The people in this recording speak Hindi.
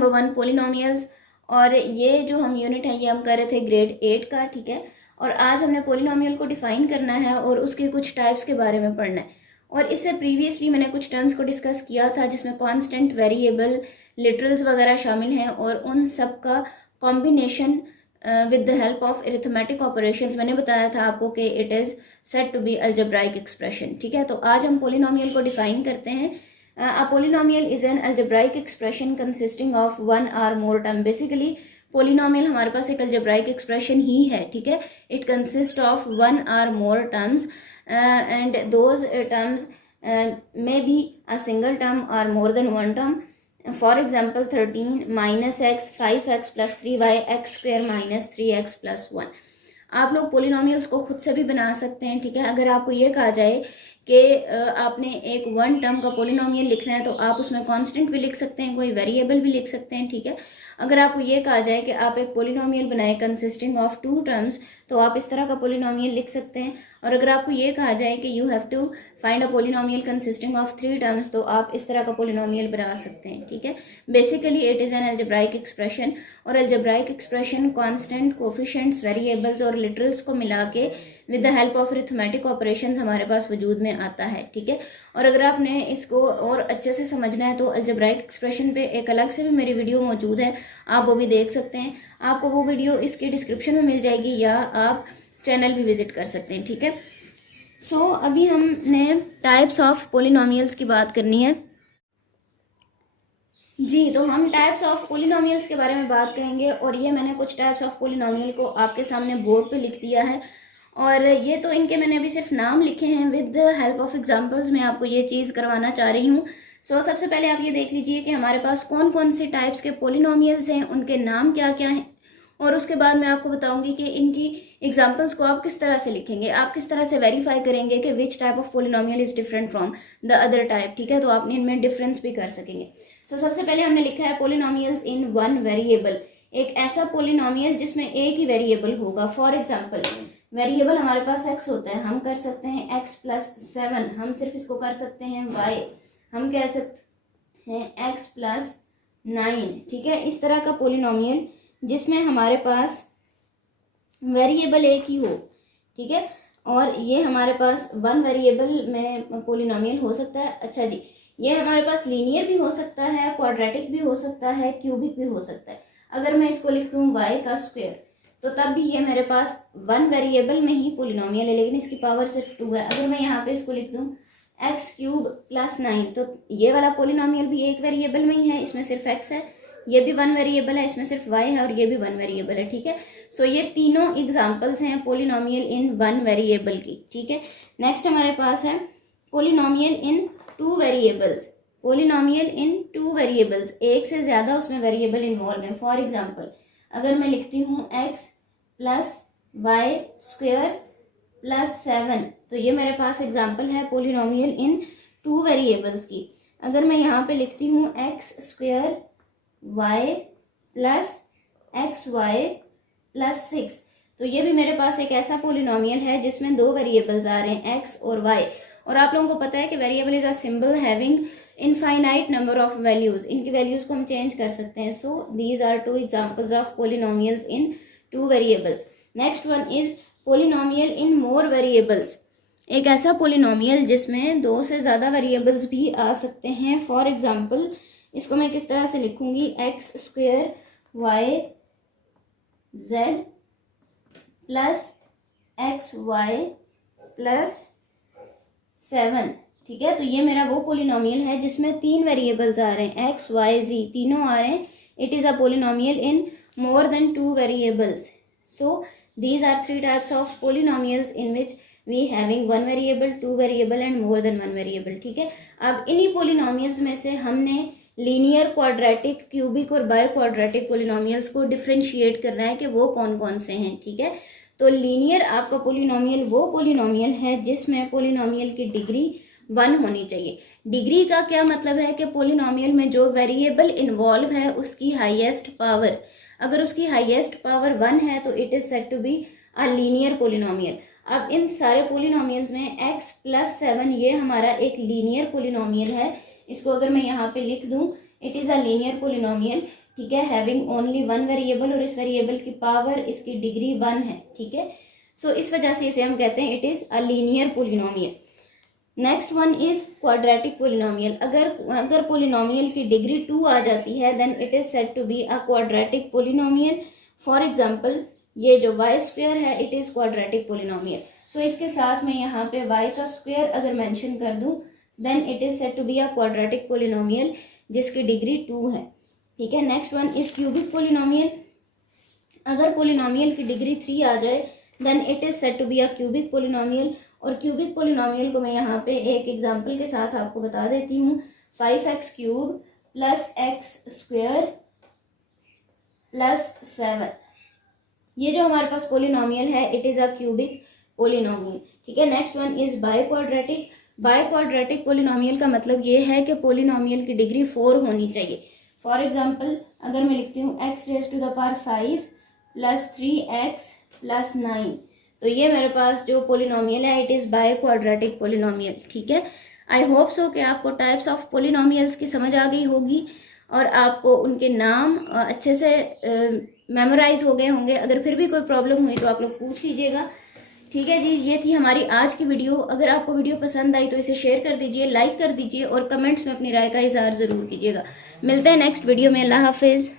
Number 1 polynomials. और ये जो हम यूनिट है ये हम कर रहे थे ग्रेड 8 का, ठीक है। और आज हमने पोलिनोमियल को डिफाइन करना है और उसके कुछ टाइप्स के बारे में पढ़ना है। और इससे प्रीवियसली मैंने कुछ टर्म्स को डिस्कस किया था जिसमें कांस्टेंट, वेरिएबल, लिटरल्स वगैरह शामिल हैं और उन सब का combination with the help of arithmetic operations मैंने बताया था आपको कि it is said to be algebraic expression, ठीक है। तो आज हम पोलिनोमियल को डिफाइन करते हैं। A polynomial is an algebraic expression consisting of one or more term. Basically polynomial हमारे पास एक algebraic expression ही है, ठीक है। It consists of one or more terms and those terms may be a single term or more than one term. For example 13 minus x 5x plus 3y x square minus 3x plus 1. आप लोग पोलिनोमियल्स को खुद से भी बना सकते हैं, ठीक है। अगर आपको ये कहा जाए कि आपने एक वन टर्म का पोलिनोमियल लिखना है तो आप उसमें कांस्टेंट भी लिख सकते हैं, कोई वेरिएबल भी लिख सकते हैं, ठीक है। अगर आपको ये कहा जाए कि आप एक पोलिनोमियल बनाए कंसिस्टिंग ऑफ 2 टर्म्स तो आप इस तरह का पोलिनोमियल लिख सकते हैं। और अगर आपको ये कहा जाए कि you have to find a polynomial consisting of 3 terms तो आप इस तरह का पोलिनोमियल बना सकते हैं, ठीक है। Basically it is an algebraic expression. और algebraic expression constant, coefficients, variables और लिटरल्स को मिला के with the help of arithmetic operations हमारे पास वजूद में आता है, ठीक है। और अगर आपने इसको और अच्छे से समझना है तो अलजेब्राइक एक्सप्रेशन पे एक अलग से भी मेरी वीडियो मौजूद है, आप वो भी देख सकते हैं। आपको वो वीडियो इसके डिस्क्रिप्शन में मिल जाएगी या आप चैनल भी विजिट कर सकते हैं, ठीक है। सो अभी हमने टाइप्स ऑफ पोलिनोमियल्स की बात करनी है जी। तो हम टाइप्स ऑफ पोलिनोमियल्स के बारे में बात करेंगे और ये मैंने कुछ टाइप्स ऑफ पोलिनोमियल को आपके सामने बोर्ड पे लिख दिया है और ये तो इनके मैंने अभी सिर्फ नाम लिखे हैं। With the help of examples मैं आपको ये चीज़ करवाना चाह रही हूँ। सो सबसे पहले आप ये देख लीजिए कि हमारे पास कौन कौन से टाइप्स के पोलिनोमियल्स हैं, उनके नाम क्या क्या हैं और उसके बाद मैं आपको बताऊंगी कि इनकी एग्जांपल्स को आप किस तरह से लिखेंगे, आप किस तरह से वेरीफाई करेंगे कि which type of polynomial is different from the other type, ठीक है। तो आप इनमें डिफरेंस भी कर सकेंगे। सो सबसे पहले हमने लिखा है पोलिनोमियल्स इन वन वेरिएबल, एक ऐसा पोलिनोमियल जिसमें एक ही वेरिएबल होगा। फॉर एग्जाम्पल वेरिएबल हमारे पास x होता है, हम कर सकते हैं x प्लस 7, हम सिर्फ इसको कर सकते हैं y, हम कह सकते हैं x प्लस 9, ठीक है। इस तरह का पोलिनोमियल जिसमें हमारे पास वेरिएबल एक ही हो, ठीक है। और ये हमारे पास वन वेरिएबल में पोलिनोमियल हो सकता है। अच्छा जी, ये हमारे पास लीनियर भी हो सकता है, क्वाड्रेटिक भी हो सकता है, क्यूबिक भी हो सकता है। अगर मैं इसको लिख दूँ y का स्क्वायर तो तब भी ये मेरे पास वन वेरिएबल में ही पोलिनोमियल है, लेकिन इसकी पावर सिर्फ 2 है। अगर मैं यहाँ पे इसको लिख दूँ x क्यूब प्लस 9 तो ये वाला पोलिनोमियल भी एक वेरिएबल में ही है, इसमें सिर्फ x है। ये भी वन वेरिएबल है, इसमें सिर्फ y है और ये भी वन वेरिएबल है, ठीक है। सो ये तीनों एग्जांपल्स हैं पोलिनोमियल इन वन वेरिएबल की, ठीक है। नेक्स्ट हमारे पास है polynomial in 2 variables. Polynomial in 2 variables, एक से ज्यादा उसमें वेरिएबल इन्वॉल्व है। फॉर एग्जाम्पल अगर मैं लिखती हूँ x plus y square plus 7 तो ये मेरे पास एग्जाम्पल है पोलिनोमियल इन 2 वेरिएबल्स की। अगर मैं यहाँ पे लिखती हूँ x square y plus x y plus 6 तो ये भी मेरे पास एक ऐसा पोलिनोमियल है जिसमें 2 वेरिएबल्स आ रहे हैं x और y। और आप लोगों को पता है कि variable is a symbol having infinite number of values, इनकी वैल्यूज को हम चेंज कर सकते हैं। So these are 2 examples of polynomials in 2 variables. Next one is polynomial in more variables, एक ऐसा पोलिनोमियल जिसमें 2 से ज़्यादा वेरिएबल्स भी आ सकते हैं। फॉर एग्जाम्पल इसको मैं किस तरह से लिखूंगी, x square y z plus x y plus 7, ठीक है। तो ये मेरा वो पोलिनोमियल है जिसमें 3 वेरिएबल्स आ रहे हैं, x, y, z तीनों आ रहे हैं। It is a polynomial in more than 2 variables. So these are 3 types of polynomials in which we having 1 variable, 2 variable and more than 1 variable, ठीक है। अब इन्हीं पोलिनोमियल्स में से हमने लीनियर, क्वाड्रेटिक, क्यूबिक और बाय क्वाड्रेटिक पोलिनोमियल्स को डिफ्रेंशिएट करना है कि वो कौन कौन से हैं, ठीक है। तो लीनियर आपका पोलिनोमियल वो पोलिनोमियल है जिसमें पोलिनोमियल की डिग्री 1 होनी चाहिए। डिग्री का क्या मतलब है कि पोलिनोमियल में जो वेरिएबल इन्वॉल्व है उसकी हाईएस्ट पावर, अगर उसकी हाईएस्ट पावर 1 है तो it is said to be a linear polynomial. अब इन सारे पोलिनोमियल्स में x प्लस 7 ये हमारा एक लीनियर पोलिनोमियल है। इसको अगर मैं यहाँ पे लिख दूँ it is a linear polynomial, ठीक है, हैविंग ओनली वन वेरिएबल, और इस वेरिएबल की पावर, इसकी डिग्री 1 है, ठीक है। सो इस वजह से इसे हम कहते हैं it is a linear polynomial. Next one is quadratic polynomial. अगर पोलिनोमियल की डिग्री 2 आ जाती है then it is said to be a quadratic polynomial. For example ये जो y स्क्वायर है it is quadratic polynomial. So इसके साथ मैं यहाँ पे y का स्क्वायर अगर मेंशन कर दूं then it is said to be a quadratic polynomial जिसकी डिग्री 2 है, ठीक है। Next one is cubic polynomial. अगर पोलिनोमियल की डिग्री 3 आ जाए then it is said to be a cubic polynomial. और क्यूबिक पोलिनोमियल को मैं यहाँ पे एक एग्जांपल के साथ आपको बता देती हूँ। 5x cube plus x square plus 7, ये जो हमारे पास पोलिनोमियल है it is a cubic polynomial, ठीक है। Next one is by quadratic. By quadratic polynomial का मतलब ये है कि पोलिनोमियल की डिग्री 4 होनी चाहिए। फॉर एग्जांपल अगर मैं लिखती हूँ x raise to the power 5 plus 3x plus 9, तो ये मेरे पास जो पोलिनोमियल है it is biquadratic polynomial, ठीक है। आई होप सो कि आपको टाइप्स ऑफ पोलिनोमियल्स की समझ आ गई होगी और आपको उनके नाम अच्छे से मेमोराइज हो गए होंगे। अगर फिर भी कोई प्रॉब्लम हुई तो आप लोग पूछ लीजिएगा, ठीक है जी। ये थी हमारी आज की वीडियो। अगर आपको वीडियो पसंद आई तो इसे शेयर कर दीजिए, लाइक कर दीजिए और कमेंट्स में अपनी राय का इजहार ज़रूर कीजिएगा। मिलते हैं नेक्स्ट वीडियो में। अल्लाह हाफिज़।